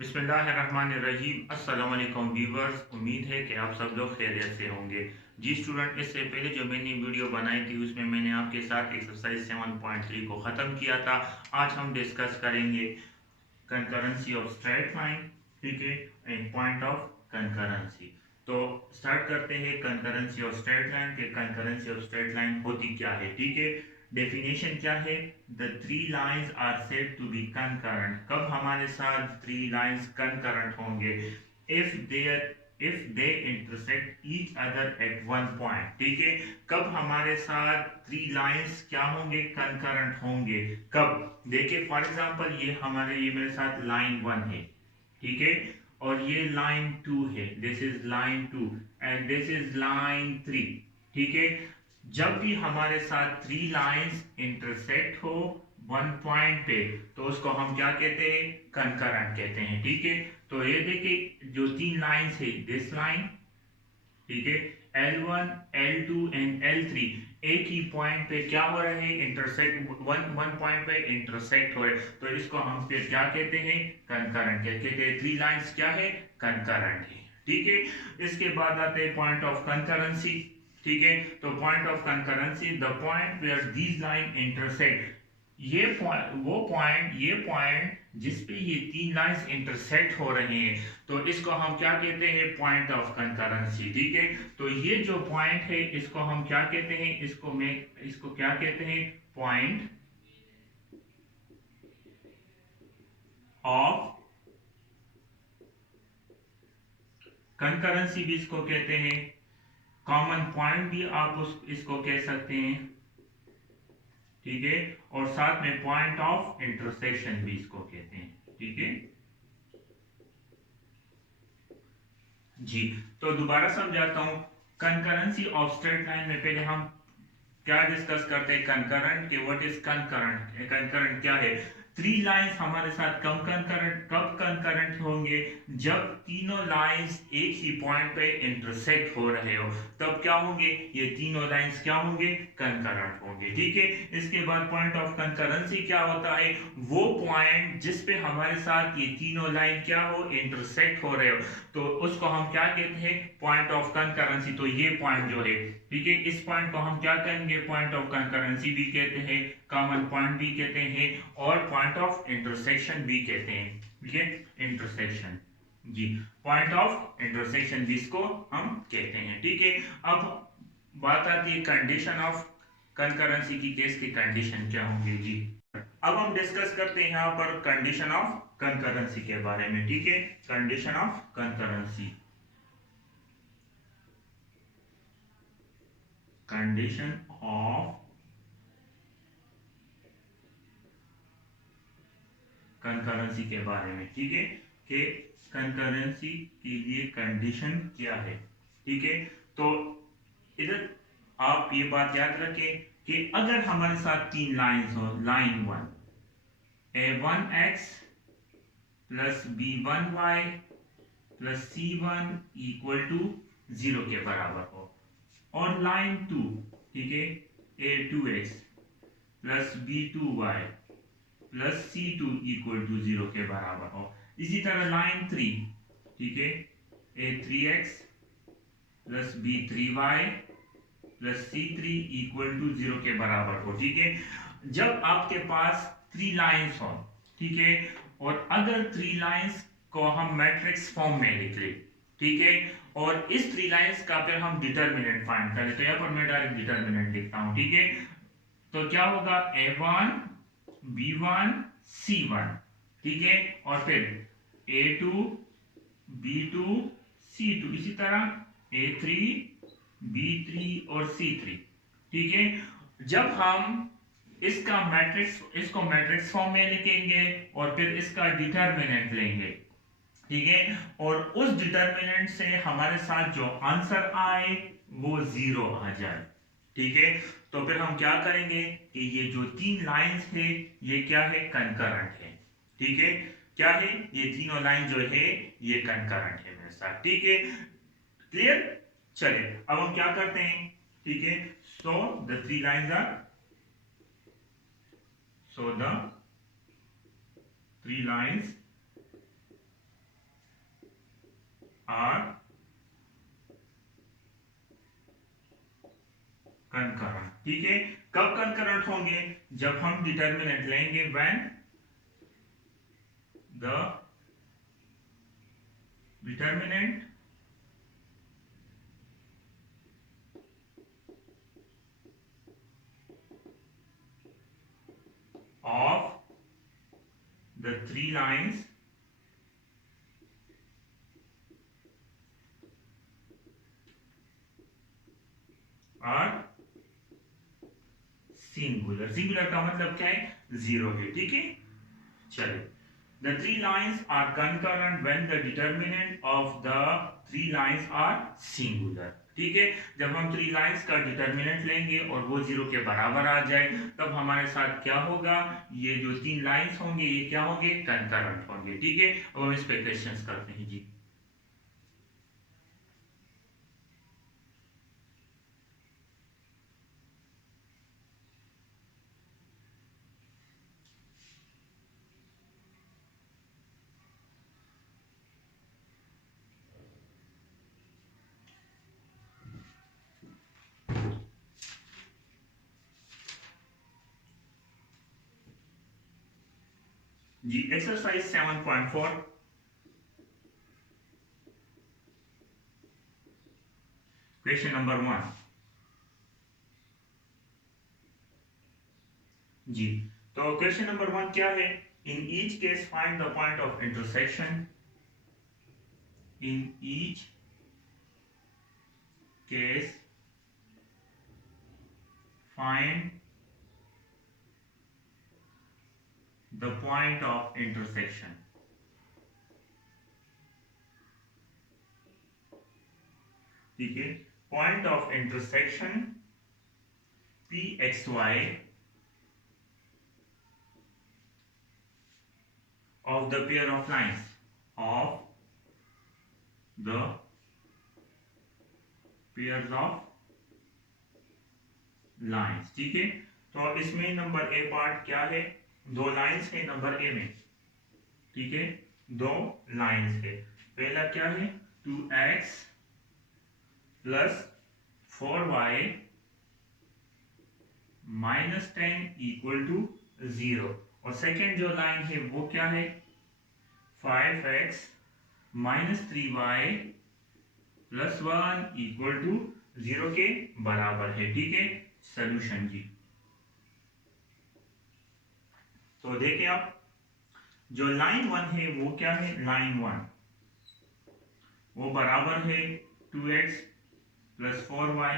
बिस्मिल्लाहिर्रहमानिर्रहीम। अस्सलाम वालेकुम व्यूवर्स, उम्मीद है कि आप सब लोग खैरियत से होंगे। जी स्टूडेंट, इससे पहले जो मैंने वीडियो बनाई थी उसमें मैंने आपके साथ एक्सरसाइज 7.3 को ख़त्म किया था। आज हम डिस्कस करेंगे कंकरेंसी ऑफ स्ट्रेट लाइन, ठीक है, एंड पॉइंट ऑफ कंकरेंसी। तो स्टार्ट करते हैं कंकरेंसी ऑफ स्ट्रेट लाइन के कंकरेंसी ऑफ स्ट्रेट लाइन होती क्या है, ठीक है। डेफिनेशन क्या है? The three lines are said to be concurrent. कब हमारे साथ थ्री लाइंस कंकरेंट होंगे? If they intersect each other at one point, ठीक है। कब हमारे साथ थ्री लाइंस क्या होंगे? कंकरेंट होंगे। कब? देखिए फॉर एग्जांपल ये मेरे साथ लाइन वन है, ठीक है, और ये लाइन टू है, this is line two and this is line three, ठीक है। जब भी हमारे साथ थ्री लाइंस इंटरसेक्ट हो वन पॉइंट पे, तो उसको हम क्या कहते हैं? कंकरेंट कहते हैं, ठीक है। तो ये देखिए जो तीन लाइंस है, दिस लाइन, ठीक है, L1, L2 एंड L3 एक ही पॉइंट पे क्या हो रहे हैं? इंटरसेक्ट, वन वन पॉइंट पे इंटरसेक्ट हो रहे हैं। तो इसको हम फिर क्या कहते हैं? कंकरेंट कहते हैं। थ्री लाइंस क्या है? कंकरेंट है, ठीक है। इसके बाद आते हैं पॉइंट ऑफ कंकरेंसी, ठीक है। तो point of concurrency, the point where these line intersect, ये पॉइंट जिस पे ये तीन लाइंस इंटरसेक्ट हो रहे हैं, तो इसको हम क्या कहते हैं? पॉइंट ऑफ कंकरेंसी, ठीक है। तो ये जो पॉइंट है इसको हम क्या कहते हैं? इसको क्या कहते हैं? पॉइंट ऑफ कंकरेंसी भी इसको कहते हैं। कॉमन पॉइंट भी आप इसको कह सकते हैं, ठीक है। और साथ में पॉइंट ऑफ इंटरसेक्शन भी इसको कहते हैं, ठीक है जी। तो दोबारा समझाता हूं। कंकरेंसी ऑफ स्ट्रेट लाइन में पहले हम क्या डिस्कस करते हैं? कंकरेंट के व्हाट इज कंकरेंट, कंकरेंट क्या है? थ्री लाइंस हमारे साथ कब कंकरेंट होंगे? जब तीनों लाइंस एक ही पॉइंट पे इंटरसेक्ट हो रहे हो, तब क्या होंगे? ये तीनों लाइंस क्या होंगे? कंकरेंट होंगे, ठीक है। इसके बाद पॉइंट ऑफ कंकरेंसी क्या होता है? वो पॉइंट जिस पे हमारे साथ ये तीनों लाइन क्या हो? इंटरसेक्ट हो रहे हो, तो उसको हम क्या कहते हैं? Point of concurrency. तो ये पॉइंट जो है, ठीक है, इस पॉइंट को हम क्या कहेंगे? पॉइंट ऑफ कंकरेंसी भी कहते हैं, कॉमन पॉइंट भी कहते हैं, और पॉइंट ऑफ इंटरसेक्शन भी कहते हैं, ठीक है। इंटरसेक्शन, जी, पॉइंट ऑफ इंटरसेक्शन भी इसको हम कहते हैं, ठीक है। अब बात आती है कंडीशन ऑफ कंकरेंसी की। केस की कंडीशन क्या होंगी जी? अब हम डिस्कस करते हैं यहाँ पर कंडीशन ऑफ कंकरेंसी के बारे में, ठीक है। Condition of concurrency, condition of concurrency के बारे में, ठीक है, कि कंकरेंसी के लिए कंडीशन क्या है, ठीक है। तो इधर आप ये बात याद रखें कि अगर हमारे साथ तीन लाइंस हो, line one a1x plus b1y plus c1 equal to 0 के बराबर हो, और लाइन टू, ठीक है, a2x plus b2y plus c2 equal to 0 के बराबर हो। इसी तरह लाइन थ्री, ठीक है, a3x plus b3y plus c3 equal to 0 के बराबर हो, ठीक है। जब आपके पास थ्री लाइंस हो, ठीक है, और अगर थ्री लाइंस को हम मैट्रिक्स फॉर्म में लिख ले, ठीक है, और इस थ्री लाइंस का फिर हम डिटर्मिनेंट फाइंड करें, तो यहाँ पर मैं डायरेक्ट डिटर्मिनेंट लिखता हूं, ठीक है। तो क्या होगा? a1 b1 c1, ठीक है, और फिर a2 b2 c2, इसी तरह a3 b3 और c3, ठीक है। जब हम इसको मैट्रिक्स फॉर्म में लिखेंगे और फिर इसका डिटर्मिनेंट लेंगे, ठीक है, और उस डिटर्मिनेंट से हमारे साथ जो आंसर आए वो 0 आ जाए, ठीक है। तो फिर हम क्या करेंगे कि ये जो तीन लाइंस है ये क्या है? कंकरेंट है, ठीक है। क्या है? ये तीनों लाइन जो है ये कंकरेंट है मेरे साथ, ठीक है। क्लियर? चलिए अब हम क्या करते हैं, ठीक है। So the three lines are, so the three lines ठीक है, कब कंकरेंट होंगे? जब हम डिटर्मिनेंट लेंगे when the determinant of the three lines are singular. Singular का मतलब क्या है? जीरो है। ठीक है, चलिए, the three lines are concurrent when the determinant of the three lines are singular। ठीक है, जब हम थ्री लाइंस का डिटर्मिनेंट लेंगे और वो जीरो के बराबर आ जाए तब हमारे साथ क्या होगा? ये जो तीन लाइंस होंगे ये क्या होंगे? कंकरेंट होंगे। ठीक है, अब हम इस पे क्वेश्चंस करते हैं जी। जी, एक्सरसाइज 7.4, क्वेश्चन नंबर 1 जी। तो क्वेश्चन नंबर 1 क्या है? In each case find the point of intersection. In each case find the point of intersection. ठीक है, point of intersection P X Y of the pair of lines of the pairs of lines। ठीक है, तो इसमें number A part क्या है? दो lines है नंबर ए में। ठीक है, दो लाइंस है। पहला क्या है? 2x plus 4y minus 10 equal to 0। और सेकेंड जो लाइन है वो क्या है? 5x minus 3y plus 1 equal to 0 के बराबर है। ठीक है, सोल्यूशन जी। तो देखिए आप, जो लाइन 1 है वो क्या है? लाइन 1 वो बराबर है 2x plus 4y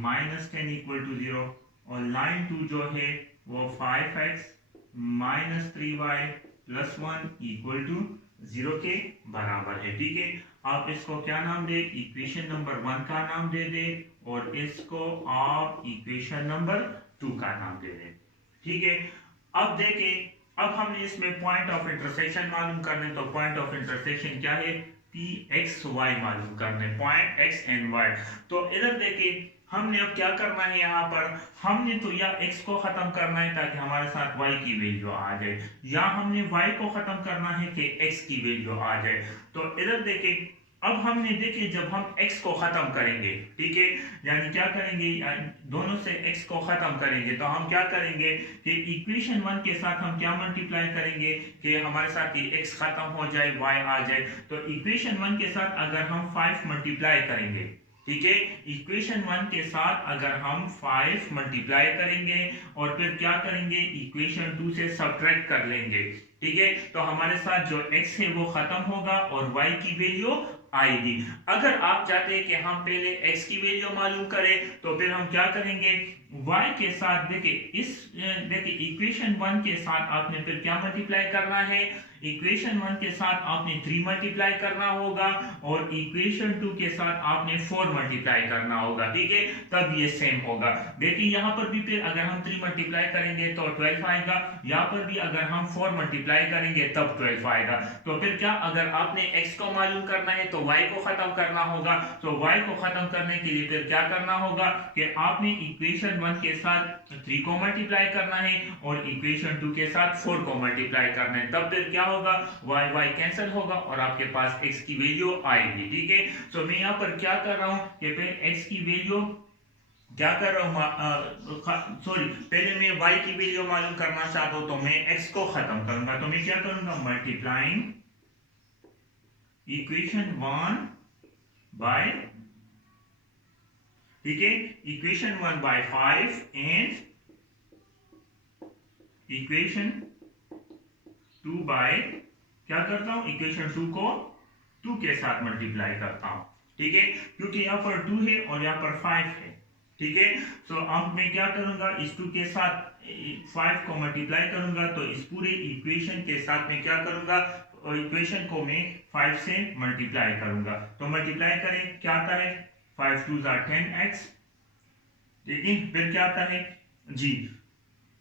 minus 10 equal to 0। और लाइन 2 जो है वो 5x minus 3y plus 1 equal to 0 के बराबर है। ठीक है, आप इसको क्या नाम दे? इक्वेशन नंबर 1 का नाम दे दे और इसको आप इक्वेशन नंबर 2 का नाम दे दे। ठीक है, अब देखें, अब हमने इसमें पॉइंट ऑफ इंटरसेक्शन मालूम करने, तो पॉइंट ऑफ इंटरसेक्शन क्या है? पी एक्स वाई मालूम करने, पॉइंट एक्स एंड वाई। तो इधर देखिए, हमने अब क्या करना है? यहाँ पर हमने तो या x को खत्म करना है ताकि हमारे साथ y की वैल्यू आ जाए, या हमने y को खत्म करना है कि x की वैल्यू आ जाए। तो इधर देखिए, अब हमने देखिए जब हम x को खत्म करेंगे, ठीक है, यानी क्या करेंगे? दोनों से x को खत्म करेंगे तो हम क्या करेंगे कि इक्वेशन 1 के साथ हम क्या मल्टीप्लाई करेंगे कि हमारे साथ ये x खत्म हो जाए, y आ जाए। तो इक्वेशन 1 के साथ अगर हम 5 मल्टीप्लाई करेंगे, ठीक है, इक्वेशन 1 के साथ अगर हम 5 मल्टीप्लाई करेंगे और फिर क्या करेंगे? इक्वेशन 2 से सब्ट्रैक्ट कर लेंगे। ठीक है, तो हमारे साथ जो x है वो खत्म होगा और y की वैल्यू आएगी। अगर आप चाहते हैं कि हम पहले x की वैल्यू मालूम करें तो फिर हम क्या करेंगे? y के साथ देखिए इक्वेशन 1 के साथ आपने फिर क्या मल्टीप्लाई करना है? इक्वेशन 1 के साथ आपने 3 मल्टीप्लाई करना होगा और इक्वेशन 2 के साथ आपने 4 मल्टीप्लाई करना होगा। ठीक है, तब ये सेम होगा। देखिए यहाँ पर भी फिर अगर हम 3 मल्टीप्लाई करेंगे तो 12 आएगा, यहाँ पर भी अगर हम 4 मल्टीप्लाई करेंगे तब 12 आएगा। तो फिर क्या, अगर आपने x को मालूम करना है तो y को खत्म करना होगा। तो y को खत्म करने के लिए फिर क्या करना होगा कि आपने इक्वेशन 1 के साथ 3 को मल्टीप्लाई करना है और इक्वेशन 2 के साथ 4 को मल्टीप्लाई करना है। तब फिर क्या होगा? y कैंसिल होगा और आपके पास x की वैल्यू आएगी। ठीक है, तो मैं यहाँ पर क्या कर रहा हूँ कि फिर x की वैल्यू क्या कर रहा हूँ, सॉरी, पहले मैं y की वैल्यू मालूम करना चाहता हूँ, तो मैं x को खत्म करूंगा, तो मैं क्या करूंगा, मल्टीप्लाइंग इक्वेशन 1 बाय, ठीक है, equation 1 by 5 and equation 2 by, क्या करता हूं, इक्वेशन 2 को 2 के साथ मल्टीप्लाई करता हूं, ठीक है, क्योंकि यहाँ पर 2 है और यहाँ पर 5 है, ठीक है। सो अब मैं क्या करूंगा, इस 2 के साथ 5 को मल्टीप्लाई करूंगा, तो इस पूरे इक्वेशन के साथ मैं क्या करूंगा, इक्वेशन को मैं 5 से मल्टीप्लाई करूंगा, तो मल्टीप्लाई करें, क्या आता है, 5 2 10x, ठीक है, फिर क्या आता है जी,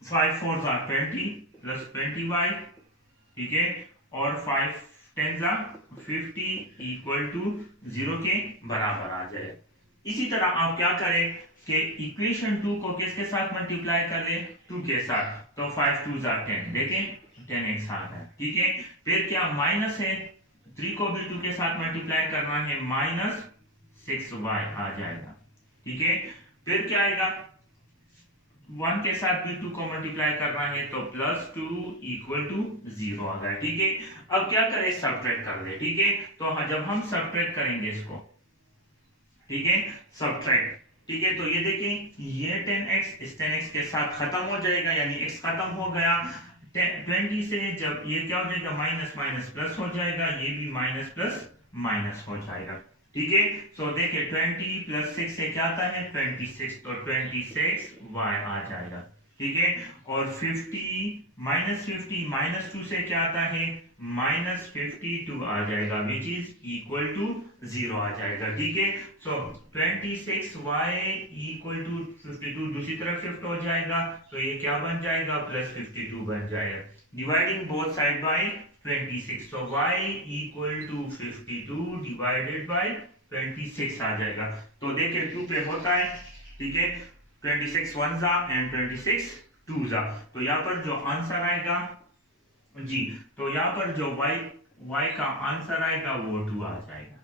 5 4 20 प्लस 20y, ठीक है, और 5 10 50 इक्वल टू 0 के बराबर आ जाए। इसी तरह आप क्या करें कि इक्वेशन 2 को किसके साथ मल्टीप्लाई कर ले, 2 के साथ, तो 5 2 10, देखें 10x आता है, ठीक है, फिर क्या माइनस है, 3 को भी 2 के साथ मल्टीप्लाई करना है, माइनस 6y आ जाएगा, ठीक है, फिर क्या आएगा, 1 के साथ भी 2 को मल्टीप्लाई करना है, तो प्लस 2 इक्वल टू 0 आ गया, ठीक है। अब क्या करें, सब्ट्रैक्ट कर ले, ठीक है, तो जब हम सब्ट्रैक्ट करेंगे इसको, ठीक है, सब्ट्रैक्ट, ठीक है, तो ये देखें, ये 10x इस 10x के साथ खत्म हो जाएगा, यानी x खत्म हो गया, 20 से जब ये क्या हो जाएगा, माइनस माइनस प्लस हो जाएगा, ये भी माइनस प्लस माइनस हो जाएगा, ठीक है। सो देखिए 20 प्लस 6 से क्या आता है, 26, तो 26 y आ जाएगा, ठीक है, और 50 -50 -2 से क्या आता है, -52 आ जाएगा, विच इज इक्वल टू 0 आ जाएगा, ठीक है। सो 26y इक्वल टू 52 दूसरी तरफ शिफ्ट हो जाएगा, तो ये क्या बन जाएगा, +52 बन जाएगा, dividing both side by 26, so y equal to 52 divided by 26 आ जाएगा, तो देखिए 2 पे होता है, ठीक है, 26 1 जा एंड 26 2 जा, तो यहाँ पर जो आंसर आएगा जी, तो यहाँ पर जो y का आंसर आएगा वो 2 आ जाएगा,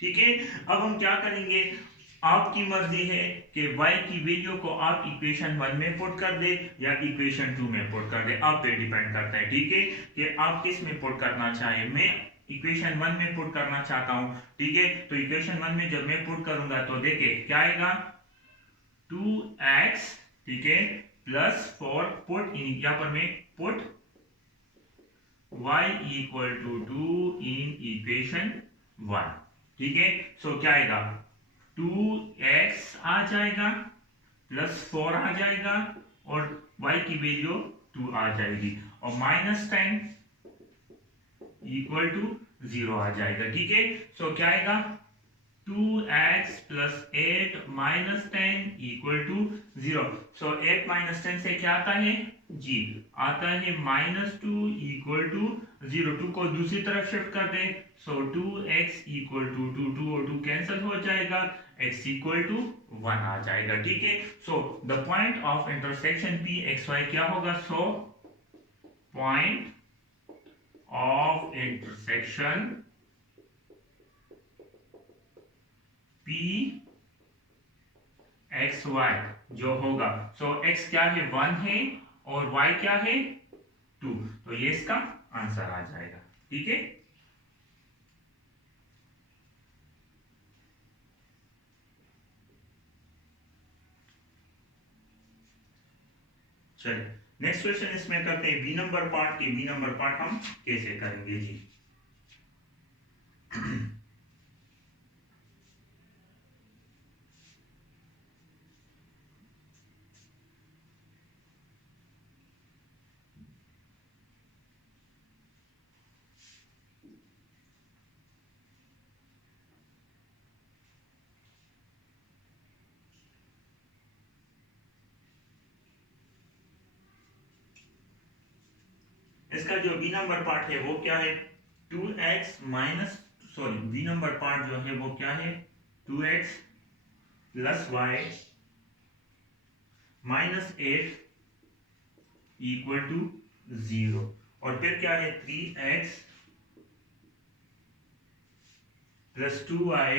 ठीक है। अब हम क्या करेंगे, आपकी मर्जी है कि y की वैल्यू को आप इक्वेशन 1 में पुट कर दे या इक्वेशन 2 में पुट कर दे, आप पे डिपेंड करता है, ठीक है, कि आप किस में पुट करना चाहे, मैं इक्वेशन 1 में पुट करना चाहता हूं, ठीक है, तो इक्वेशन 1 में जब मैं पुट करूंगा, तो देखिए क्या आएगा, 2x, ठीक है, प्लस 4 पुट इन, यहाँ पर मैं put y equal to 2 in equation 1, ठीक है, सो क्या आएगा, 2x आ जाएगा, प्लस 4 आ जाएगा, और y की वैल्यू 2 आ जाएगी, और -10 इक्वल टू 0 आ जाएगा, ठीक है, सो क्या आएगा, 2x प्लस 8 -10 इक्वल टू 0, सो 8 -10 से क्या आता है जी, आता है -2 इक्वल टू 0, 2 को दूसरी तरफ शिफ्ट कर दे, सो 2x इक्वल टू 2, 2 और 2 कैंसिल हो जाएगा, x इक्वल टू 1 आ जाएगा, ठीक है। So the point of intersection p x y क्या होगा, so point of intersection p X Y जो होगा, सो x क्या है, 1 है, और y क्या है, 2, तो ये इसका आंसर आ जाएगा, ठीक है। चलिए नेक्स्ट क्वेश्चन इसमें करते हैं बी नंबर पार्ट की, बी नंबर पार्ट हम कैसे करेंगे जी। इसका जो बी नंबर पार्ट है वो क्या है, 2x minus, sorry B number part जो है वो क्या है, 2x plus Y -8 equal to 0, और फिर क्या है, 3x plus 2y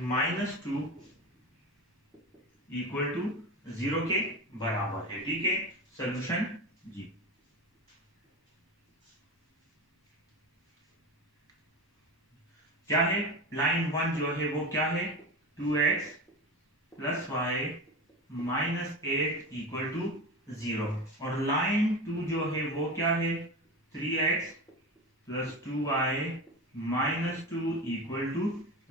-2 equal to 0 के बराबर है। ठीक है, सोल्यूशन जी। क्या है, लाइन 1 जो है वो क्या है, 2x plus Y -8 equal to 0, और लाइन 2 जो है वो क्या है, 3x plus 2y -2 equal to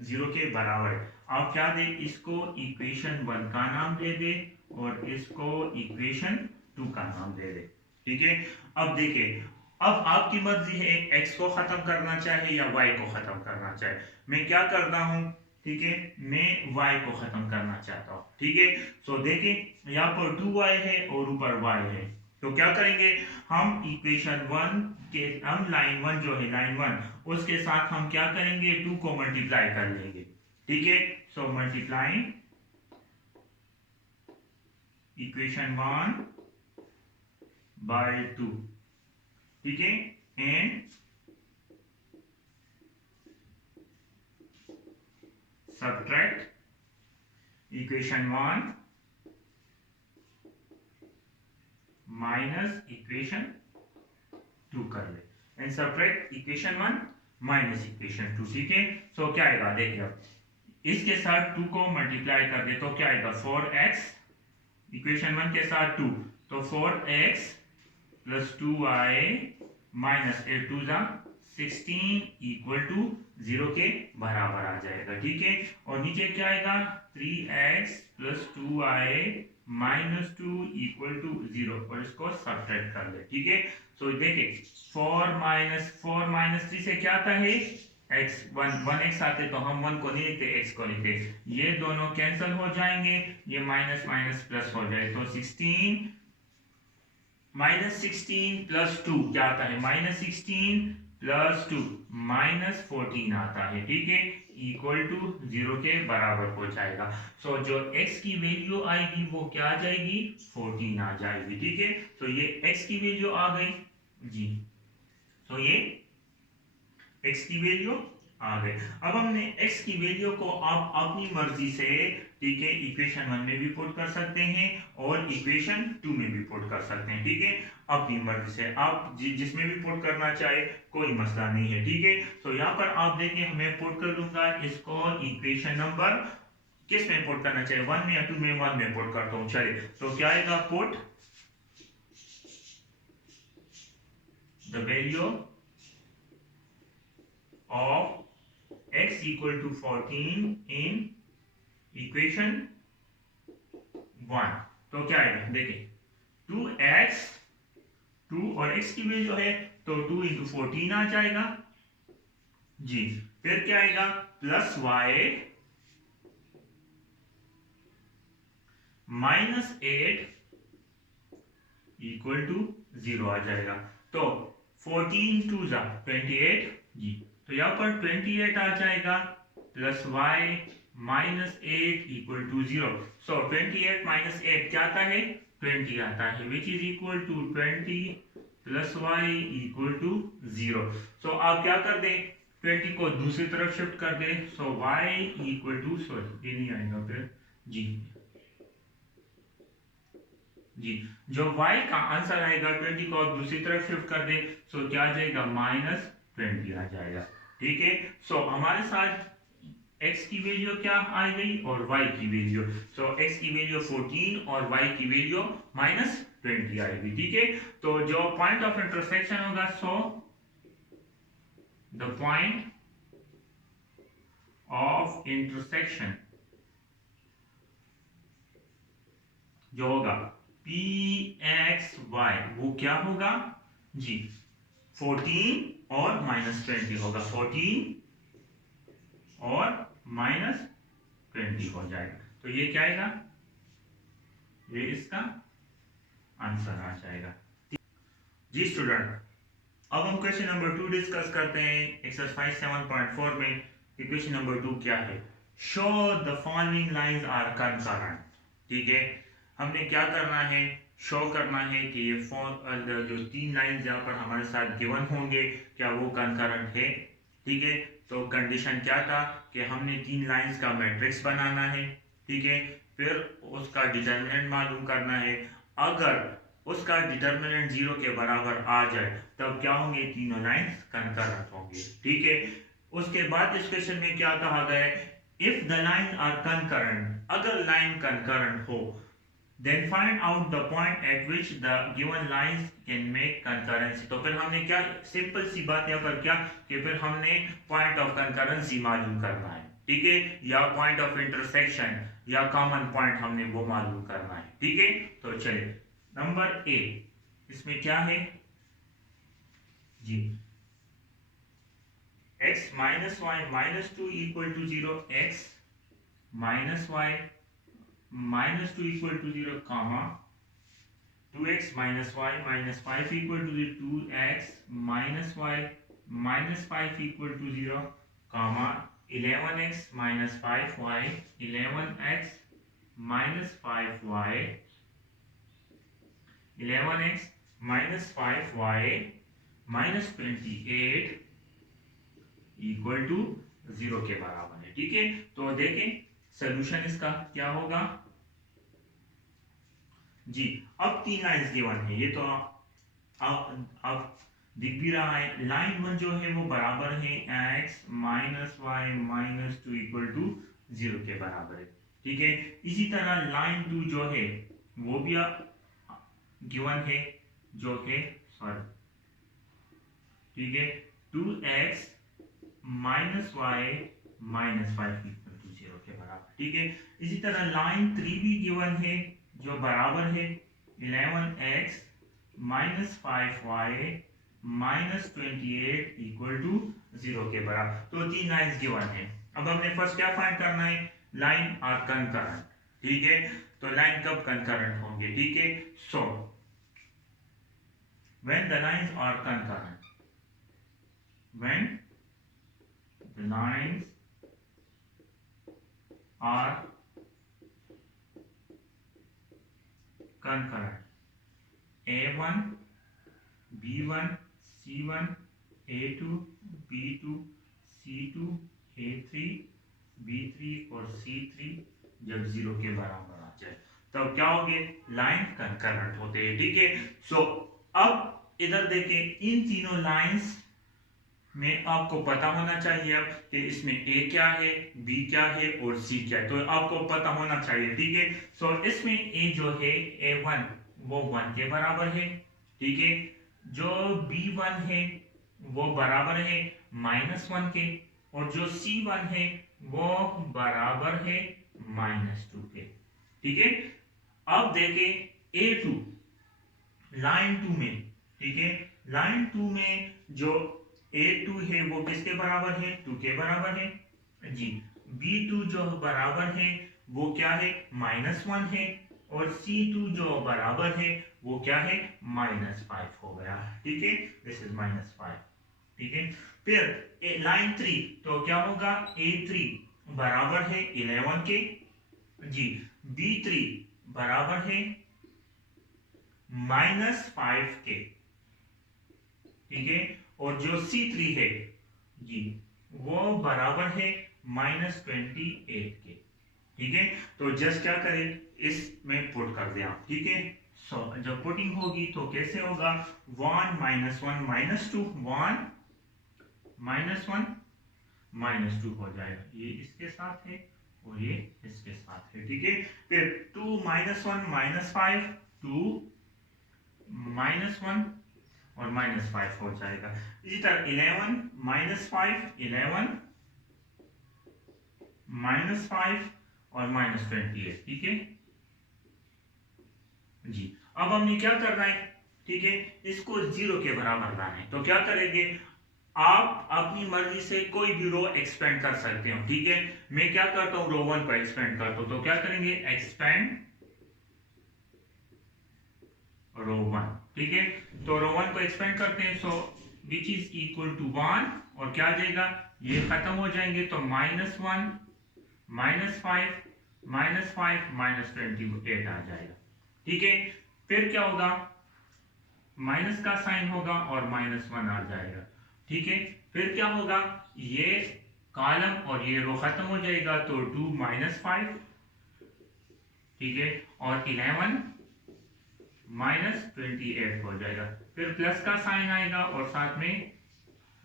0 के बराबर है। आप क्या दे, इसको इक्वेशन 1 का नाम दे दे और इसको इक्वेशन 2 का नाम दे दे। ठीक है, अब देखिए, अब आपकी मर्जी है x को खत्म करना चाहे या y को खत्म करना चाहे। मैं क्या करता हूं, ठीक है, मैं y को खत्म करना चाहता हूं। ठीक है, सो देखिए यहाँ पर 2y है और ऊपर y है, तो क्या करेंगे हम, इक्वेशन 1 के हम लाइन 1 जो है, लाइन 1 उसके साथ हम क्या करेंगे, 2 को मल्टीप्लाई कर लेंगे। ठीक है, सो मल्टीप्लाइंग इक्वेशन 1 बाय 2। ठीक है, and subtract equation 1 minus equation 2 कर ले, and subtract equation 1 minus equation 2। ठीक है, सो क्या आएगा, देखिए अब इसके साथ 2 को मल्टीप्लाई कर दे तो क्या आएगा, 4x इक्वेशन 1 के साथ 2, तो 4x प्लस 2y माइनस 8 2 जा 16 इक्वल टू 0 के बराबर आ जाएगा। ठीक है, और नीचे क्या आएगा, 3x plus 2y -2 equal to 0, और इसको सब्ट्रैक्ट कर ले। ठीक है, सो देखिए 4 माइनस 3 से क्या आता है, x 1x आते, तो हम 1 को नहीं लिखते, x को लिखते, ये दोनों कैंसिल हो जाएंगे, ये माइनस माइनस प्लस हो जाए, तो 16 -16 प्लस 2 क्या आता है, -16 प्लस 2 -14 आता है। ठीक है, इक्वल टू 0 के बराबर हो जाएगा। सो जो x की वैल्यू आएगी वो क्या आ जाएगी, 14 आ जाएगी। ठीक है, तो ये x की वैल्यू आ गई जी, तो ये x की वैल्यू आ गए। अब हमने x की वैल्यू को आप अपनी मर्जी से, ठीक है, इक्वेशन 1 में भी पुट कर सकते हैं और इक्वेशन 2 में भी पुट कर सकते हैं। ठीक है, अपनी मर्जी से आप जिसमें भी पुट करना चाहे कोई मसला नहीं है। ठीक है, तो यहाँ पर आप देखें, हमें पुट कर दूंगा इसको इक्वेशन नंबर किस में पुट करना चाहिए, 1 में या 2 में, 1 में पुट करता हूँ। चलिए, तो क्या आएगा, put the value of x equal to 14 in equation 1, तो क्या आएगा, देखिए 2x, 2 और x की वैल्यू है तो 2 इंटू 14 आ जाएगा जी। फिर क्या आएगा, प्लस y -8 इक्वल टू 0 आ जाएगा, तो 14 2 जा 28 जी, तो यहाँ पर 28 आ जाएगा, plus y -8 equal to 0। So 28 -8 क्या आता है, 20 आता है, which is equal to 20 plus y equal to 0। So आप क्या कर दें, 20 को दूसरी तरफ शिफ्ट कर दें, सो y इक्वल टू, सॉरी ये नहीं आएगा फिर जी जी, जो y का आंसर आएगा 20 को आप दूसरी तरफ शिफ्ट कर दें, सो क्या आ जाएगा, -20 आ जाएगा। ठीक है, सो हमारे साथ x की वैल्यू क्या आ गई और y की वैल्यू, सो x की वैल्यू 14 और y की वैल्यू -20 आएगी। ठीक है, तो जो पॉइंट ऑफ इंटरसेक्शन होगा, सो द पॉइंट ऑफ इंटरसेक्शन जो होगा PXY वो क्या होगा जी, 14 और -20 होगा, 14 और -20 हो जाएगा, तो ये क्या आएगा, ये इसका आंसर आ जाएगा जी। स्टूडेंट, अब हम क्वेश्चन नंबर 2 डिस्कस करते हैं। एक्सरसाइज 7.4 में क्वेश्चन नंबर 2 क्या है, show the following lines are concurrent. ठीक है, हमने क्या करना है, शो करना है कि ये जो 3 लाइंस यहाँ पर हमारे साथ गिवन होंगे क्या वो कंकरेंट है। ठीक है। तो कंडीशन क्या था कि हमने 3 लाइंस का मैट्रिक्स बनाना है, ठीक है। फिर उसका डिटर्मिनेंट मालूम करना है। अगर उसका डिटर्मिनेंट 0 के बराबर आ जाए तब क्या होंगे, तीनों लाइंस कंकरेंट होंगे, ठीक है। उसके बाद इस क्वेश्चन में क्या कहा गया है, if the line are concurrent, अगर लाइन कंकरेंट हो, then find out the point at which the given lines can make concurrency। तो फिर हमने क्या, सिंपल सी बात यहाँ पर क्या कि फिर हमने पॉइंट ऑफ कंकरेंसी मालूम करना है, ठीक है, या पॉइंट ऑफ इंटरसेक्शन या कॉमन पॉइंट हमने वो मालूम करना है, ठीक है। तो चलिए नंबर ए, इसमें क्या है जी, x minus Y minus 2 equal to 0, x minus Y minus 2 equal to 0, comma 2x minus y minus 5 equal to 0, 2x minus y minus 5 equal to 0, comma 11x minus 5y 11x minus 5y 11x minus 5y minus 28 equal to 0 के बराबर है, ठीक है। तो देखें solution इसका क्या होगा जी। अब 3 लाइंस गिवन है, ये तो अब दिख भी रहा है। लाइन 1 जो है वो बराबर है x minus Y minus 2 equal to 0 के बराबर है, ठीक है। इसी तरह लाइन 2 जो है वो भी गिवन है, जो है सॉरी, ठीक है, 2x minus Y minus 5 equal to 0 के बराबर, ठीक है। इसी तरह लाइन 3 भी गिवन है, जो बराबर है 11x minus 5y minus 28 equal to 0 के बराबर। तो 3 लाइन्स गिवन है। अब हमने फर्स्ट क्या फाइंड करना है, लाइन आर कंकरेंट, ठीक है। तो लाइन कब कंकरेंट होंगे, ठीक है। So when the lines are concurrent, when the lines are concurrent, a1 b1 c1 a2 b2 c2 a3 b3 और c3 जब 0 के बराबर आ जाए तब क्या होंगे, लाइन कंकरेंट होते हैं, ठीक है। सो अब इधर देखें, इन तीनों लाइंस में आपको पता होना चाहिए अब कि इसमें ए क्या है, बी क्या है और सी क्या है, तो आपको पता होना चाहिए, ठीक है। सो इसमें ए जो है a1 वो 1 के बराबर है, ठीक है। जो b1 है वो बराबर है -1 के, और जो c1 है वो बराबर है -2 के, ठीक है। अब देखें a2 लाइन 2 में, ठीक है, लाइन 2 में जो a2 है वो किसके बराबर है, 2 के बराबर है जी। b2 जो बराबर है वो क्या है, -1 है, और c2 जो बराबर है वो क्या है, -5 हो गया, ठीक है। दिस इज -5, ठीक है। फिर लाइन 3 तो क्या होगा, a3 बराबर है 11 के जी, b3 बराबर है -5 के, ठीक है। और जो C3 है जी वो बराबर है -28 के, ठीक है। तो जस्ट क्या करें, इसमें पुट कर दें आप, ठीक है। सो जब पुटिंग होगी तो कैसे होगा, 1 -1 -2 1 -1 -2 हो जाएगा, ये इसके साथ है और ये इसके साथ है, ठीक है। फिर 2 -1 -5 2 -1 और -5 हो जाएगा। इसी तरह 11 -5 11 -5 और -28, ठीक है जी। अब हमने क्या करना है, ठीक है, इसको 0 के बराबर लाना है। तो क्या करेंगे, आप अपनी मर्जी से कोई भी रो एक्सपेंड कर सकते हो, ठीक है। मैं क्या करता हूँ, रो 1 को एक्सपेंड करता हूँ, तो क्या करेंगे, एक्सपेंड रो 1, ठीक है। तो रो 1 को एक्सपेंड करते हैं, सो विच इज इक्वल टू 1, और क्या आ जाएगा, ये खत्म हो जाएंगे, तो -1 -5 -5 -28 आ जाएगा, ठीक है। फिर क्या होगा, माइनस का साइन होगा और -1 आ जाएगा, ठीक है, फिर क्या होगा, ये कॉलम और ये रो खत्म हो जाएगा, तो 2 - 5, ठीक है, और 11 - 28 हो जाएगा, फिर प्लस का साइन आएगा और साथ में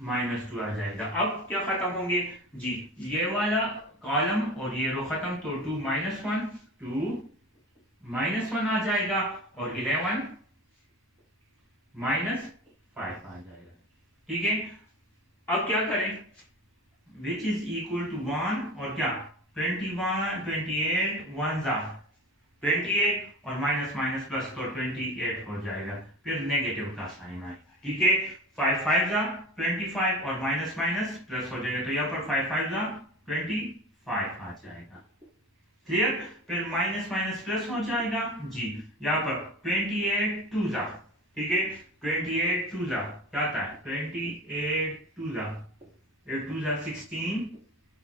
-2 आ जाएगा। अब क्या खत्म होंगे जी, ये वाला कॉलम और ये रो खत्म, तो 2 - 1 2 -1 आ जाएगा और 11 -5 आ जाएगा। ठीक है, अब क्या करें, विच इज इक्वल टू 1 और क्या 21 28 1 जा 28 और माइनस माइनस प्लस, तो 28 हो जाएगा, फिर नेगेटिव का साइन आएगा। ठीक है, 5 5 जा 25 और माइनस माइनस प्लस हो जाएगा, तो यहाँ पर 5 5 जा 25 आ जाएगा। क्लियर, फिर माइनस माइनस प्लस हो जाएगा जी, यहाँ पर 28 2 जा, ठीक है, 28 2 जा क्या आता है, 28 2 जा 8 2 जा 16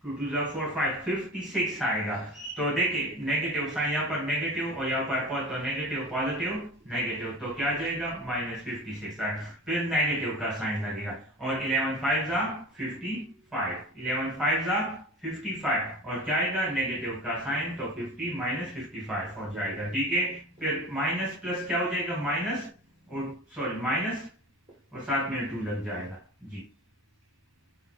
2 2 जा 4 5 56 आएगा। तो देखिए नेगेटिव साइन यहाँ पर नेगेटिव और यहाँ पर तो नेगेटिव पॉजिटिव नेगेटिव, तो क्या जाएगा -56 आएगा, फिर नेगेटिव का साइन लगेगा और 11 5 जा 55 11 5 जा 55 और क्या आएगा नेगेटिव का साइन, तो 50 -55 हो जाएगा। ठीक है, फिर माइनस प्लस क्या हो जाएगा, माइनस और सॉरी माइनस और साथ में 2 लग जाएगा जी,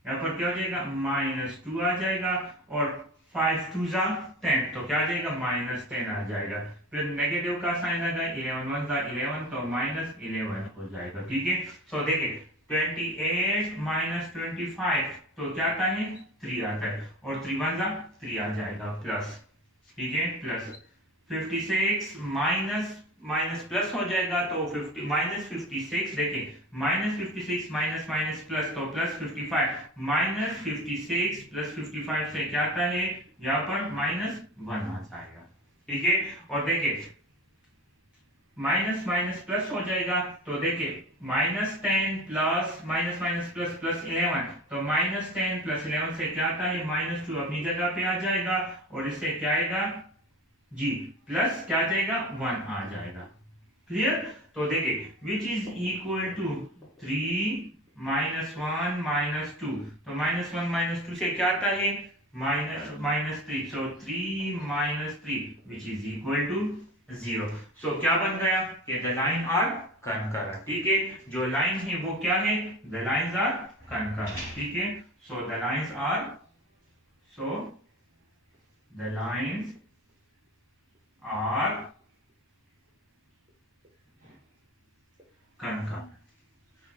यहाँ पर क्या हो जाएगा -2 आ जाएगा और 5 2 जा 10, तो क्या आ जाएगा -10 आ जाएगा, फिर नेगेटिव का साइन लगा 11 1 जा 11, तो -11 हो जाएगा। ठीक है, सो देखिए 28 - 25, तो क्या आता है 3 आता है और 3 1 जा 3 आ जाएगा प्लस, ठीक है, प्लस 56 माइनस माइनस प्लस हो जाएगा, तो 50 -56 देखिए -56 माइनस माइनस प्लस, तो +55 -56 + 55 से क्या आता है यहाँ पर -1 आ जाएगा। ठीक है, और देखिए माइनस माइनस प्लस हो जाएगा, तो देखिए -10 प्लस माइनस माइनस प्लस +11, तो -10 + 11 से क्या आता है -2 अपनी जगह पे आ जाएगा और इससे क्या आएगा जी, प्लस क्या आ जाएगा 1 आ जाएगा। क्लियर, तो देखिए विच इज इक्वल टू 3 - 1 - 2, तो -1 - 2 से क्या आता है -3, सो 3 - 3 विच इज इक्वल टू 0। सो क्या बन गया कि द लाइन आर कंकरेंट। ठीक है, जो लाइन है वो क्या है, द लाइंस आर कंकरेंट। ठीक है, so the lines are the lines are concurrent.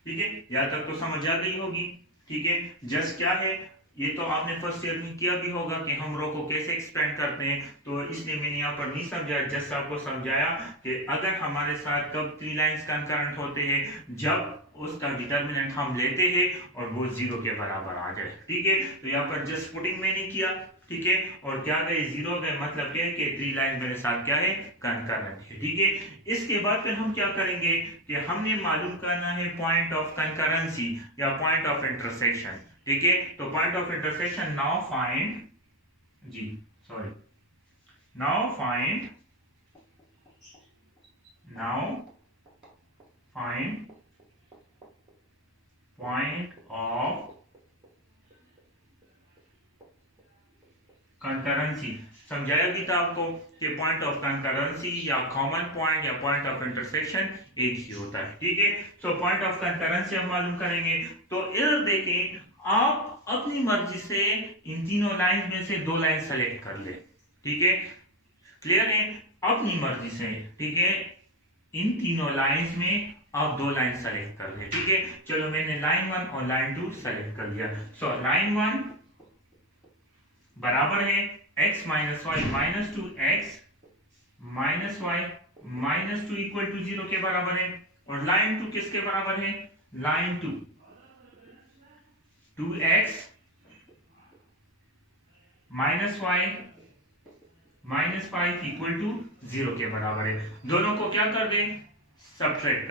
ठीक है, यहाँ तक तो समझ आ गई होगी। ठीक है, जस्ट क्या है, ये तो आपने फर्स्ट ईयर में किया भी होगा कि हम रो को कैसे एक्सपेंड करते हैं, तो इसलिए मैंने यहाँ पर नहीं समझाया, जस्ट आपको समझाया कि अगर हमारे साथ कब 3 लाइंस कंकरेंट होते हैं, जब उसका डिटर्मिनेंट हम लेते हैं और वो 0 के बराबर आ जाए। ठीक है, तो यहाँ पर जस्ट पुटिंग मैंने किया, ठीक है, और क्या गए 0 गए, मतलब क्या है कि 3 लाइन मेरे साथ क्या है कंकरेंट है। ठीक है, इसके बाद फिर हम क्या करेंगे कि हमने मालूम करना है पॉइंट ऑफ कंकरेंसी या पॉइंट ऑफ इंटरसेक्शन। ठीक है, तो point of intersection now find जी, sorry now find point of concurrency. समझाया भी था आपको कि पॉइंट ऑफ कंकरेंसी या कॉमन पॉइंट या पॉइंट ऑफ इंटरसेक्शन एक ही होता है। ठीक है, सो पॉइंट ऑफ कंकरेंसी हम मालूम करेंगे, तो इधर देखें आप अपनी मर्जी से इन तीनों लाइन में से 2 लाइन सेलेक्ट कर ले। ठीक है, क्लियर है, अपनी मर्जी से। ठीक है, इन तीनों लाइंस में आप 2 लाइन सेलेक्ट कर ले। ठीक है, चलो मैंने लाइन 1 और लाइन 2 सेलेक्ट कर लिया। सो लाइन 1 बराबर है x - y - 2x - y - 2 equal to 0 के बराबर है, और लाइन 2 किसके बराबर है, line 2 2x - y - 5 equal to 0 के बराबर है। दोनों को क्या कर दे, सब्ट्रैक्ट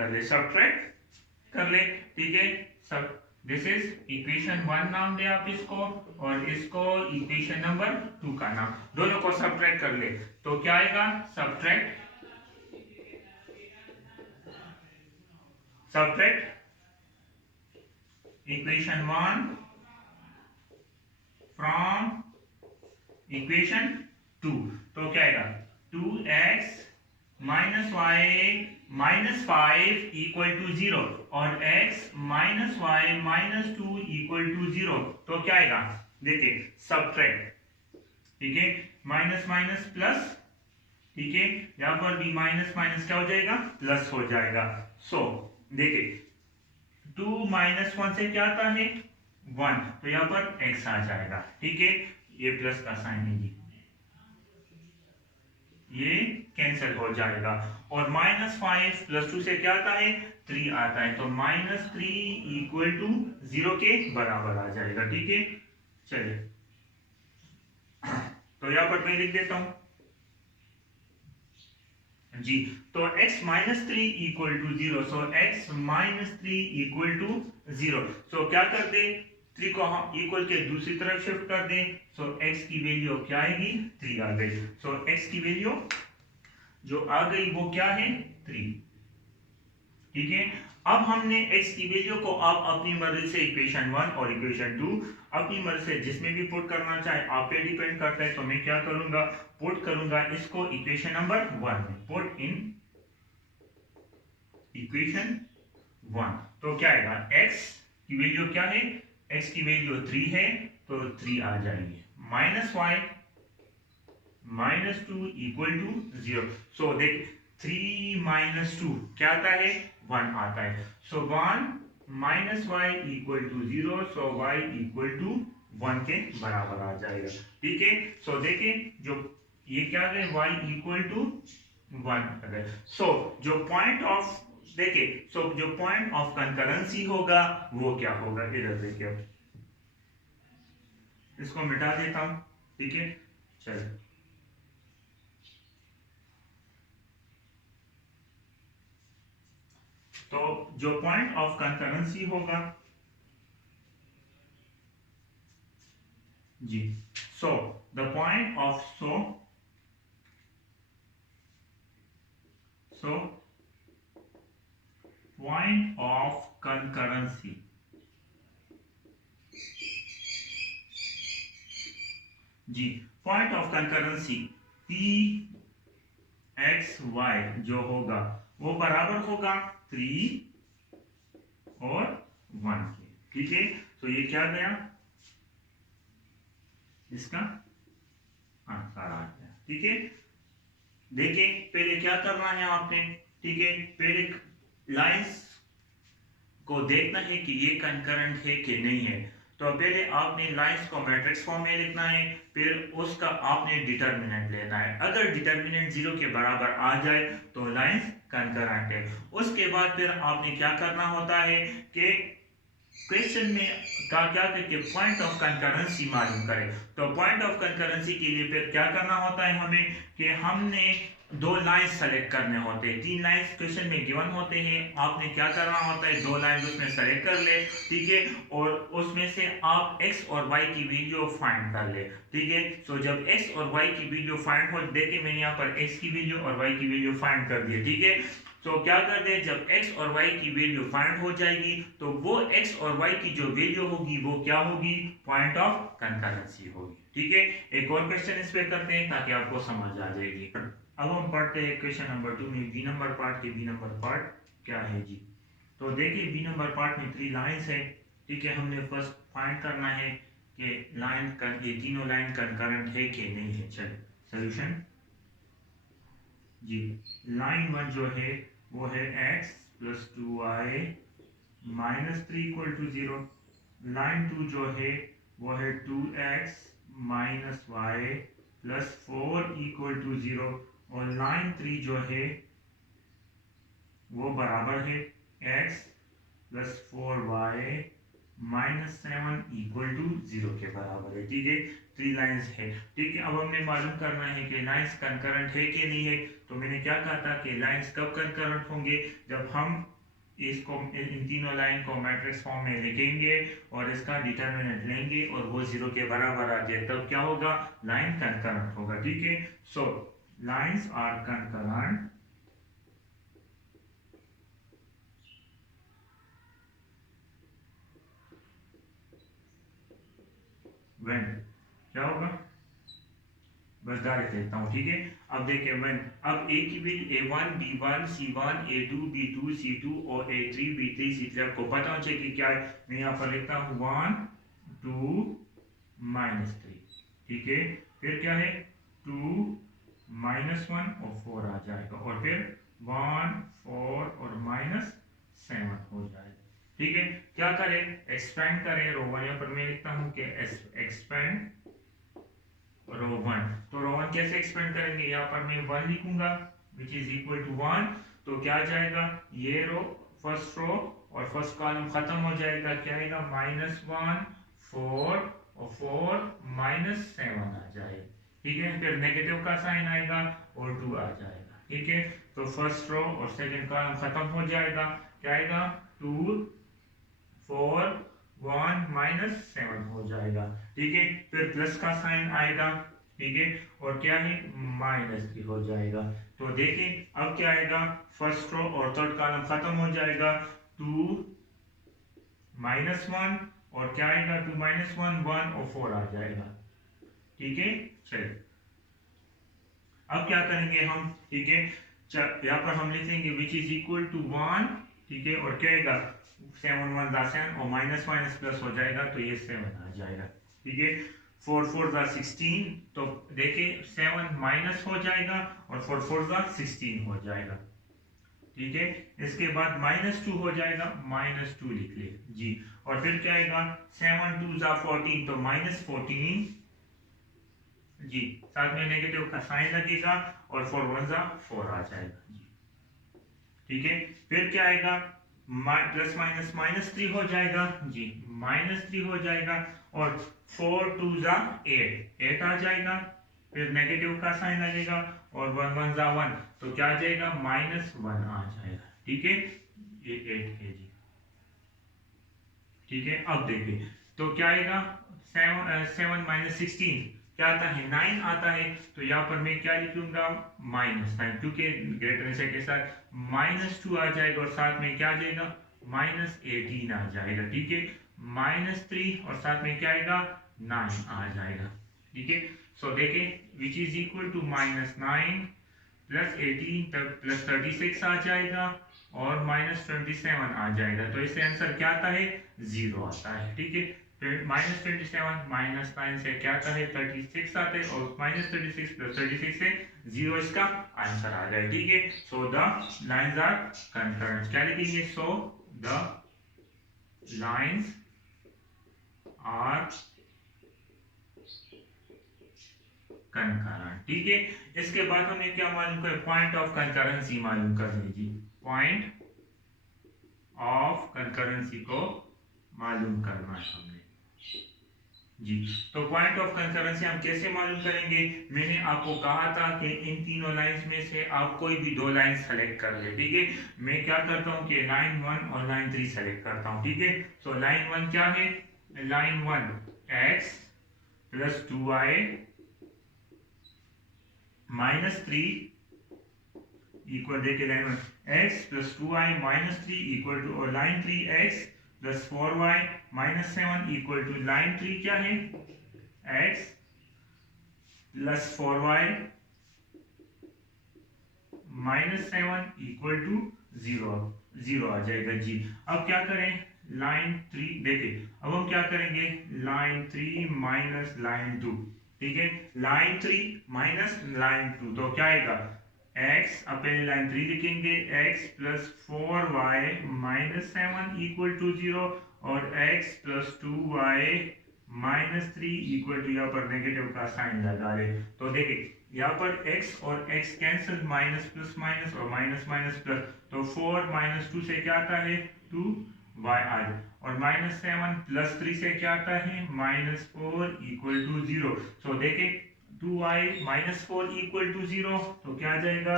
कर ले। ठीक है, सब दिस इज इक्वेशन 1 नाम दे आप इसको, और इसको इक्वेशन नंबर 2 का नाम, दोनों को सब्ट्रैक्ट कर ले, तो क्या आएगा सब्ट्रैक्ट इक्वेशन 1 फ्रॉम इक्वेशन 2। तो क्या आएगा 2x minus Y minus 5 equal to 0 और x minus Y minus 2 equal to 0। तो क्या आएगा देखिए सब्ट्रैक्ट, ठीक है, माइनस माइनस प्लस, ठीक है, यहां पर भी माइनस माइनस क्या हो जाएगा प्लस हो जाएगा। सो देखिए 2 माइनस 1 से क्या आता है 1, तो यहां पर x आ जाएगा, ठीक है, ये प्लस का साइन है जी, ये कैंसिल हो जाएगा। और माइनस 5 प्लस 2 से क्या आता है 3 आता है, तो माइनस 3 इक्वल टू 0 के बराबर आ जाएगा, ठीक है। चलिए तो यहां पर मैं लिख देता हूं जी, तो x minus 3 equal to 0, so x minus 3 equal to 0। So क्या कर दे 3 को हम इक्वल के दूसरी तरफ शिफ्ट कर दें, सो x की वैल्यू क्या आएगी 3 आ गई। सो x की वैल्यू जो आ गई वो क्या है 3, ठीक है। अब हमने x की वैल्यू को आप अपनी मर्जी से इक्वेशन 1 और इक्वेशन 2 अपनी मर्जी से जिसमें भी पुट करना चाहे आप पे डिपेंड करता है। तो मैं क्या करूंगा पुट करूंगा इसको इक्वेशन नंबर 1 में, पुट इन इक्वेशन 1। तो क्या आएगा x की वैल्यू क्या है, x की वैल्यू 3 है तो 3 आ जाएंगे, minus Y minus 2 equal to 0। So देख 3 माइनस 2 क्या आता है 1 आता है, so 1 minus Y equal to 0, so y equal to 1 के बराबर आ जाएगा, ठीक है। सो देखिए जो ये क्या है y इक्वल टू 1। सो जो पॉइंट ऑफ देखिए, सो जो पॉइंट ऑफ कंकरेंसी होगा वो क्या होगा, इधर देखिए इसको मिटा देता हूं, ठीक है। चलिए तो जो पॉइंट ऑफ कंकरेंसी होगा जी, so the point of so point of concurrency जी, point of concurrency P X Y जो होगा वो बराबर होगा 3 और 1 के, ठीक है। तो ये क्या गया इसका आंसर आ गया, ठीक है। देखिए पहले क्या करना है आपने, ठीक है, पहले लाइंस को देखना है कि ये कंकरेंट है कि नहीं है। तो पहले आपने लाइंस को मैट्रिक्स फॉर्म में लिखना है, फिर उसका आपने डिटर्मिनेंट लेना है। अगर डिटर्मिनेंट 0 के बराबर आ जाए तो लाइंस कंकरेंट है। उसके बाद फिर आपने क्या करना होता है कि क्वेश्चन में क्या करके पॉइंट ऑफ कंकरेंसी मालूम करें। तो पॉइंट ऑफ कंकरेंसी के लिए फिर क्या करना होता है हमें कि हमने 2 लाइंस सेलेक्ट करने होते हैं, 3 लाइंस क्वेश्चन में गिवन होते हैं, आपने क्या करना होता है 2 लाइंस उसमें सेलेक्ट कर ले, ठीक है, और उसमें से आप x और y की वैल्यू फाइंड कर ले, ठीक है। सो जब x और y की वैल्यू फाइंड हो, देखिए मैंने यहाँ पर x की वैल्यू और y की वैल्यू फाइंड कर दी, ठीक है। तो क्या कर दे जब x और y की वैल्यू फाइंड हो जाएगी तो वो x और y की जो वैल्यू होगी वो क्या होगी पॉइंट ऑफ कंकरेंसी होगी, ठीक है। एक और क्वेश्चन इस पे करते हैं ताकि आपको समझ आ जाएगी। अब हम पढ़ते हैं क्वेश्चन नंबर 2 में बी नंबर पार्ट के बी नंबर पार्ट क्या है जी। तो देखिए बी नंबर पार्ट में 3 लाइंस है, ठीक है। हमने फर्स्ट फाइंड करना है कि लाइन ये तीनों लाइन कंकरेंट है कि नहीं है। चलिए सॉल्यूशन जी, लाइन 1 जो है वो है x plus 2y minus 3 equal to 0। Line 2 जो है वो है 2x minus Y plus 4 equal to 0 और लाइन 3 जो है वो बराबर है x plus 4y minus 7 equal to 0 के बराबर है, ठीक है। 3 लाइंस है, ठीक है। अब हमें मालूम करना है कि लाइंस कंकरेंट है कि नहीं है। तो मैंने क्या कहा था कि लाइंस कब कंकरेंट होंगे जब हम इसको इन तीनों लाइन को मैट्रिक्स फॉर्म में लिखेंगे और इसका डिटर्मिनेंट लेंगे और वो 0 के बराबर आ जाए तब क्या होगा लाइन कंकरेंट होगा, ठीक है। सो लाइंस आर कंकरेंट व्हेन क्या होगा, बस डायरेक्ट लिखता हूँ, ठीक है। अब देखिए व्हेन, अब ए की value a1 b1 c1 a2 b2 c2 और a3 b3 c3 आपको पता होना चाहिए कि क्या है। मैं यहाँ पर लिखता हूँ 1 2 -3, ठीक है। फिर क्या है 2 -1 और 4 आ जाएगा, और फिर 1 4 और -7 हो जाएगा, ठीक है। क्या करें, एक्सपेंड करें रो वन, यहाँ पर मैं लिखता हूँ कि एक्सपेंड रो वन। तो रो वन कैसे एक्सपेंड करेंगे, यहाँ पर मैं 1 लिखूंगा विच इज इक्वल टू 1, तो क्या आ जाएगा, ये रो फर्स्ट रो और फर्स्ट कॉलम खत्म हो जाएगा, क्या आएगा -1 4 और 4 -7 आ जाएगा, ठीक है। फिर नेगेटिव का साइन आएगा और 2 आ जाएगा, ठीक है। तो फर्स्ट रो और सेकंड कॉलम खत्म हो जाएगा, क्या आएगा 2 4 1 -7 हो जाएगा, ठीक है। फिर प्लस का साइन आएगा, ठीक है, और क्या है -3 हो जाएगा। तो देखिए अब क्या आएगा, फर्स्ट रो और थर्ड कॉलम खत्म हो जाएगा, 2 -1 और क्या आएगा 2 -1 1 और 4 आ जाएगा, ठीक है। चलिए अब क्या करेंगे हम, ठीक है, यहाँ पर हम लिखेंगे विच इज इक्वल टू 1, ठीक है, और क्या आएगा 7 1 दा 7 और माइनस माइनस प्लस हो जाएगा, तो ये 7 आ जाएगा, ठीक है। 4 4 दा 16, तो देखिए 7 माइनस हो जाएगा और 4 4 दा 16 हो जाएगा, ठीक है। इसके बाद -2 हो जाएगा, -2 लिख ले जी, और फिर क्या आएगा 7 2 दा 14, तो -14 जी, साथ में नेगेटिव का साइन लगेगा और 4 1 जा 4 आ जाएगा जी, ठीक है। फिर क्या आएगा प्लस माइनस -3 हो जाएगा जी, -3 हो जाएगा, और 4 2 जा 8 आ जाएगा, फिर नेगेटिव का साइन लगेगा और 1 1 जा 1, तो क्या आ जाएगा -1 आ जाएगा, ठीक है। ये 8 है जी, ठीक है। अब देखिए तो क्या आएगा 7 -16 क्या आता है 9 आता है, तो यहाँ पर मैं क्या लिखूंगा -9, क्योंकि ग्रेटर से के साथ -2 आ जाएगा और साथ में क्या आ जाएगा -18 आ जाएगा, ठीक है। -3 और साथ में क्या आएगा 9 आ जाएगा, ठीक है। सो देखिए which is equal to -9 plus 18 तक प्लस 36 आ जाएगा और -27 आ जाएगा, तो इससे आंसर क्या आता है 0 आता है, ठीक है। -27 -9 से क्या आता है 36 आता है, और -36 प्लस 36 से 0 इसका आंसर आ जाए, ठीक है। So the lines are concurrent, क्या लिखेंगे, so the lines are concurrent, ठीक है। इसके बाद हमें क्या मालूम कर, पॉइंट ऑफ कंकरेंसी मालूम कर लीजिए, पॉइंट ऑफ कंकरेंसी को मालूम करना है हमने जी। तो पॉइंट ऑफ कंकरेंसी हम कैसे मालूम करेंगे, मैंने आपको कहा था कि इन तीनों लाइंस में से आप कोई भी दो लाइन सेलेक्ट कर ले, ठीक है। मैं क्या करता हूँ कि लाइन 1 और लाइन 3 सेलेक्ट करता हूँ, ठीक है। सो लाइन 1 क्या है, line 1 x plus 2y -3 equal, देखिए line 1 x plus 2y -3 equal to, और line 3 x plus 4y -7 equal to, line 3 क्या है x plus 4y -7 equal to 0 आ जाएगा जी। अब क्या करें लाइन 3, देखिए अब हम क्या करेंगे लाइन 3 माइनस लाइन 2, ठीक है। लाइन 3 माइनस लाइन 2, तो क्या आएगा x, अब पहले लाइन 3 लिखेंगे x plus 4y -7 equal to 0, और x plus 2y -3 equal to, यहाँ पर नेगेटिव का साइन लगा रहे, तो देखिए यहाँ पर x और x cancel, minus plus minus और माइनस माइनस प्लस, तो 4 -2 से क्या आता है 2y आ जाए, और -7 प्लस 3 से क्या आता है -4 इक्वल टू 0। सो देखिए 2y -4 इक्वल टू 0, तो क्या आ जाएगा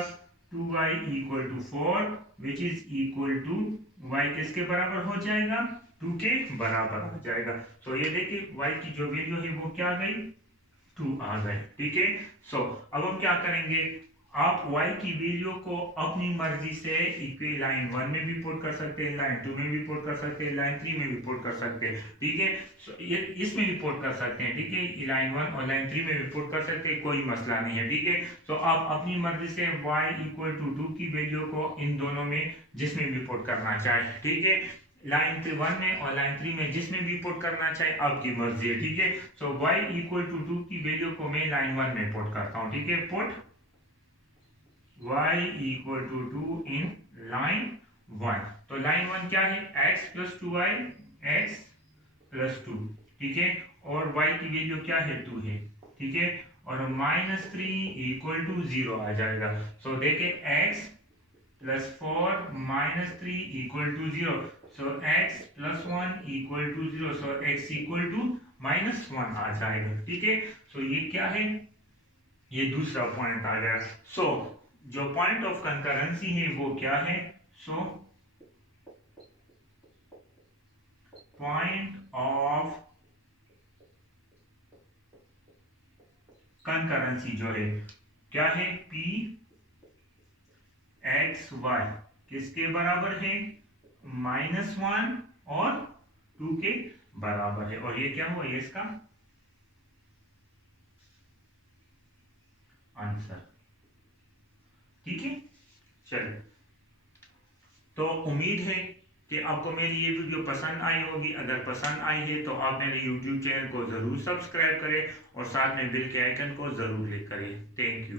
2y equal to 4 which is equal to y किसके बराबर हो जाएगा 2 के बराबर हो जाएगा। तो ये देखिए y की जो वैल्यू है वो क्या आ गई 2 आ गए, ठीक है। सो अब हम क्या करेंगे, आप y की वैल्यू को अपनी मर्जी से लाइन 1 में भी पुट कर सकते हैं, लाइन 2 में भी पुट कर सकते हैं, लाइन 3 में भी पुट कर सकते हैं, ठीक है। ये इसमें भी पुट कर सकते हैं, ठीक है, लाइन 1 और लाइन 3 में भी पुट कर सकते हैं, कोई मसला नहीं है, ठीक है। तो आप अपनी मर्जी से y इक्वल टू 2 की वैल्यू को इन दोनों में जिसमें भी पुट करना चाहे, ठीक है, लाइन 1 में और लाइन 3 में जिसमें भी पुट करना चाहे आपकी मर्जी है, ठीक है। सो y इक्वल टू 2 की वैल्यू को मैं लाइन 1 में पुट करता हूँ, ठीक है, put y equal to 2 in line 1। तो लाइन 1 क्या है, x plus 2y, x plus 2, ठीक है, और y की वैल्यू क्या है, 2 है, ठीक है, और -3 इक्वल टू 0 आ जाएगा। सो देखिए x plus 4 -3 equal to 0, so x plus 1 equal to 0, so x equal to -1 आ जाएगा, ठीक है। सो ये क्या है, ये दूसरा पॉइंट आ गया। सो जो पॉइंट ऑफ कंकरेंसी है वो क्या है, सो पॉइंट ऑफ कंकरेंसी जो है क्या है, p x y किसके बराबर है, -1 और 2 के बराबर है, और ये क्या हुआ, ये इसका आंसर, ठीक है। चलिए, तो उम्मीद है कि आपको मेरी ये वीडियो पसंद आई होगी। अगर पसंद आई है तो आप मेरे YouTube चैनल को ज़रूर सब्सक्राइब करें और साथ में बेल के आइकन को ज़रूर क्लिक करें। Thank you.